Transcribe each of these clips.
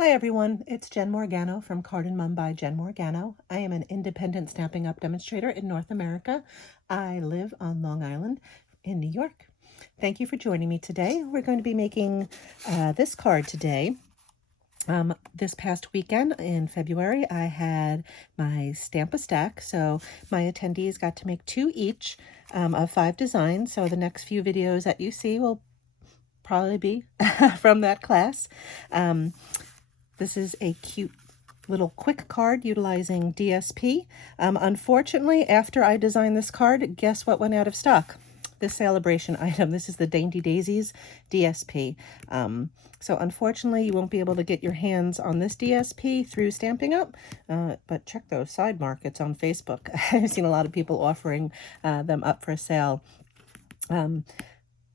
Hi everyone, it's Jen Morgano from Card & Mum by Jen Morgano. I am an independent Stampin' Up! Demonstrator in North America. I live on Long Island in New York. Thank you for joining me today. We're going to be making this card today. This past weekend in February, I had my Stamp-A-Stack, so my attendees got to make 2 each of 5 designs. So the next few videos that you see will probably be from that class. This is a cute little quick card utilizing DSP. Unfortunately, after I designed this card, guess what went out of stock? This Sale-A-Bration item. This is the Dainty Daisies DSP. So unfortunately, you won't be able to get your hands on this DSP through Stampin' Up!, but check those side markets on Facebook. I've seen a lot of people offering them up for sale.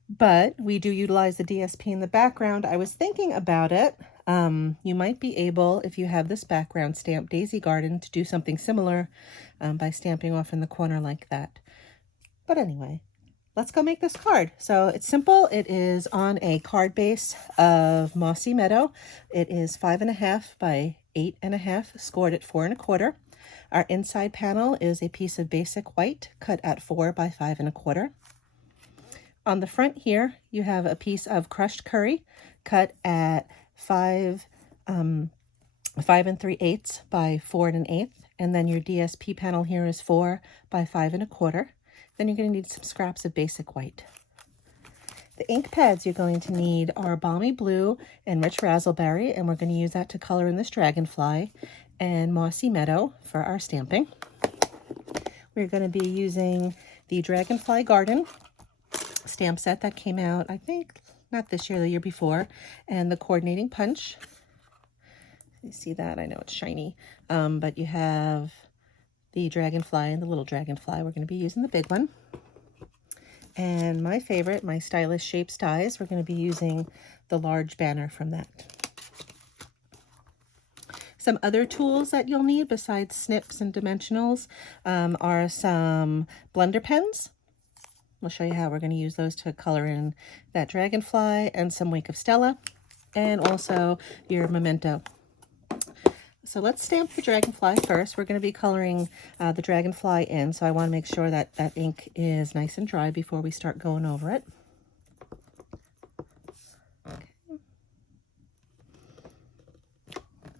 But we do utilize the DSP in the background. I was thinking about it. You might be able, if you have this background stamp Daisy Garden, to do something similar by stamping off in the corner like that. But anyway, let's go make this card. So it's simple. It is on a card base of Mossy Meadow. It is 5.5 by 8.5, scored at 4 1/4. Our inside panel is a piece of basic white cut at 4 by 5 1/4. On the front here, you have a piece of crushed curry cut at 5 3/8 by 4 1/8, and then your DSP panel here is 4 by 5 1/4. Then you're going to need some scraps of basic white. The ink pads you're going to need are Balmy Blue and Rich Razzleberry, and we're going to use that to color in this Dragonfly, and Mossy Meadow for our stamping. We're going to be using the Dragonfly Garden stamp set that came out, I think, not this year, the year before, and the coordinating punch. You see that? I know it's shiny, but you have the Dragonfly and the little Dragonfly. We're going to be using the big one. And my favorite, my Stylish Shapes dies, we're going to be using the large banner from that. Some other tools that you'll need besides snips and dimensionals are some blender pens. We'll show you how we're going to use those to color in that Dragonfly, and some Wake of Stella, and also your memento. So let's stamp the Dragonfly first. We're going to be coloring the Dragonfly in, so I want to make sure that that ink is nice and dry before we start going over it.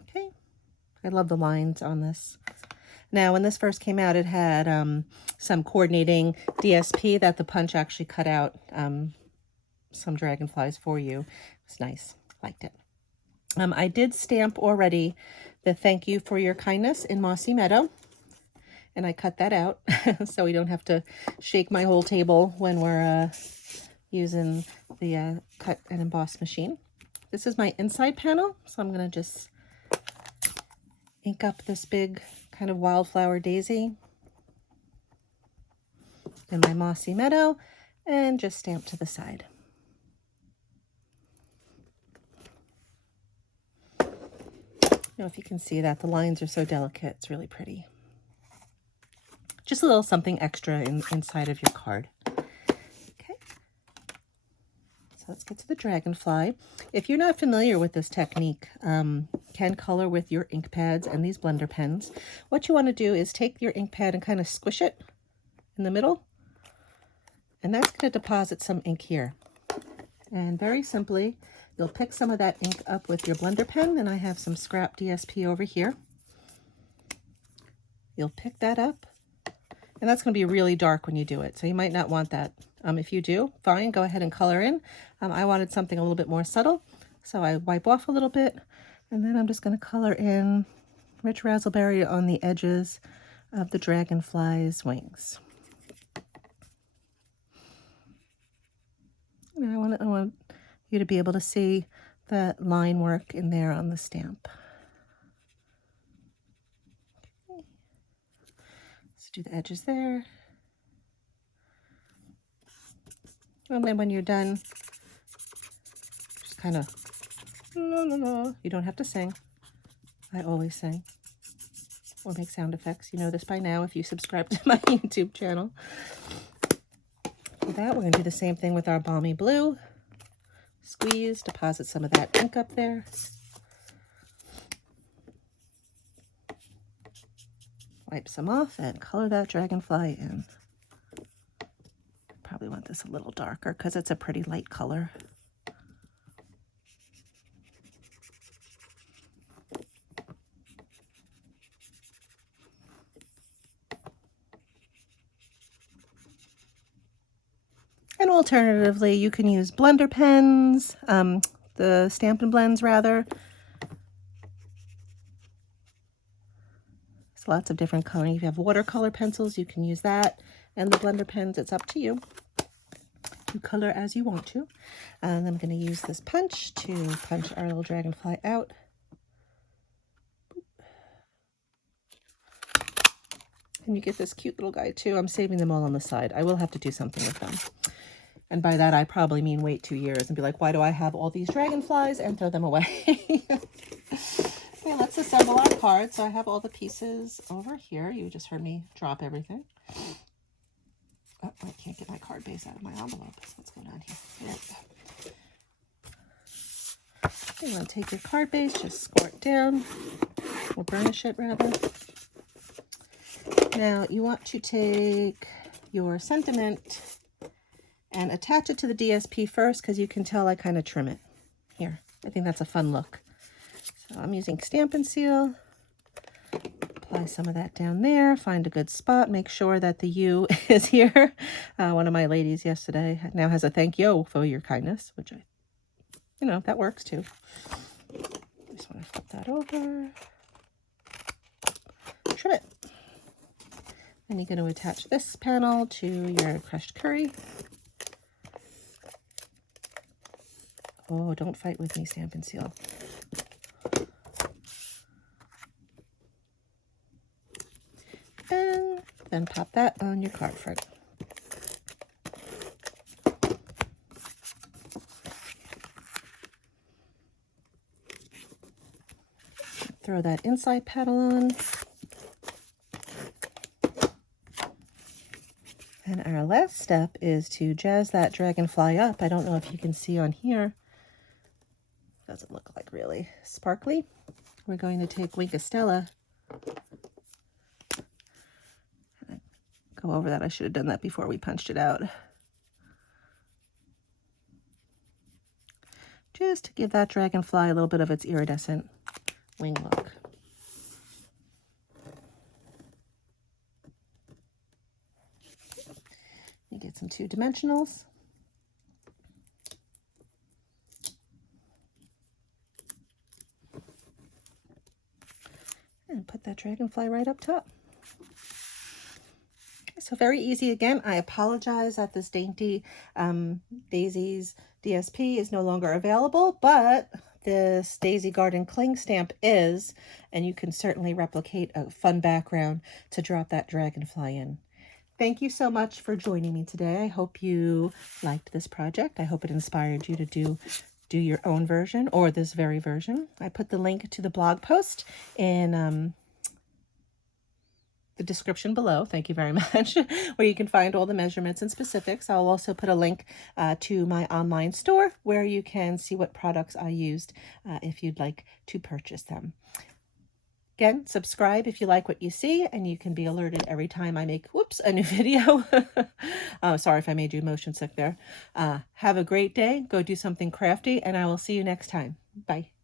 Okay. I love the lines on this. Now, when this first came out, it had some coordinating DSP that the punch actually cut out some Dragonflies for you. It's nice. Liked it. I did stamp already the Thank You for Your Kindness in Mossy Meadow, and I cut that out so we don't have to shake my whole table when we're using the cut and emboss machine. This is my inside panel, so I'm going to just ink up this big kind of wildflower daisy in my Mossy Meadow and just stamp to the side. I don't know if you can see that. The lines are so delicate. It's really pretty. Just a little something extra inside of your card. Okay. So let's get to the Dragonfly. If you're not familiar with this technique, can color with your ink pads and these blender pens. What you want to do is take your ink pad and kind of squish it in the middle, and that's going to deposit some ink here. And very simply, you'll pick some of that ink up with your blender pen, and I have some scrap DSP over here. You'll pick that up, and that's going to be really dark when you do it, so you might not want that. If you do, fine, go ahead and color in. I wanted something a little bit more subtle, so I wipe off a little bit, and then I'm just going to color in Rich Razzleberry on the edges of the Dragonfly's wings. And I want you to be able to see that line work in there on the stamp. Okay. Let's do the edges there. And then when you're done, just kind of, you don't have to sing. I always sing or make sound effects. You know this by now if you subscribe to my YouTube channel. For that, we're going to do the same thing with our Balmy Blue. Squeeze, deposit some of that ink up there. wipe some off and color that dragonfly in. Probably want this a little darker because it's a pretty light color. And alternatively, you can use blender pens, the Stampin' Blends rather. There's lots of different coloring. If you have watercolor pencils, you can use that. And the blender pens, it's up to you. You color as you want to. And I'm going to use this punch to punch our little dragonfly out. And you get this cute little guy too. I'm saving them all on the side. I will have to do something with them. And by that, I probably mean wait 2 years and be like, why do I have all these dragonflies, and throw them away. Okay, let's assemble our card. So I have all the pieces over here. You just heard me drop everything. Oh, I can't get my card base out of my envelope. What's going on here? There we go. Okay, you want to take your card base, just squirt down, or burnish it rather. Now you want to take your sentiment and attach it to the DSP first, because you can tell I kind of trim it. Here, I think that's a fun look. So I'm using Stampin' Seal. Apply some of that down there. Find a good spot. Make sure that the U is here. One of my ladies yesterday now has a thank you for your kindness, which that works too. Just want to flip that over. Trim it. And you're going to attach this panel to your crushed curry. Oh, don't fight with me, Stampin' Seal. And then pop that on your card front. Throw that inside panel on. And our last step is to jazz that dragonfly up. I don't know if you can see on here. Doesn't look like really sparkly. We're going to take Wink of Stella. Go over that. I should have done that before we punched it out. Just to give that dragonfly a little bit of its iridescent wing look. You get some 2-dimensionals. And put that dragonfly right up top. So very easy again. I apologize that this Dainty Daisies DSP is no longer available, but this Daisy Garden cling stamp is, and you can certainly replicate a fun background to drop that dragonfly in. Thank you so much for joining me today. I hope you liked this project. I hope it inspired you to do your own version, or this very version. I put the link to the blog post in the description below. Thank you very much, where you can find all the measurements and specifics. I'll also put a link to my online store where you can see what products I used if you'd like to purchase them. Again, subscribe if you like what you see, and you can be alerted every time I make, a new video. Oh, sorry if I made you motion sick there. Have a great day. Go do something crafty, and I will see you next time. Bye.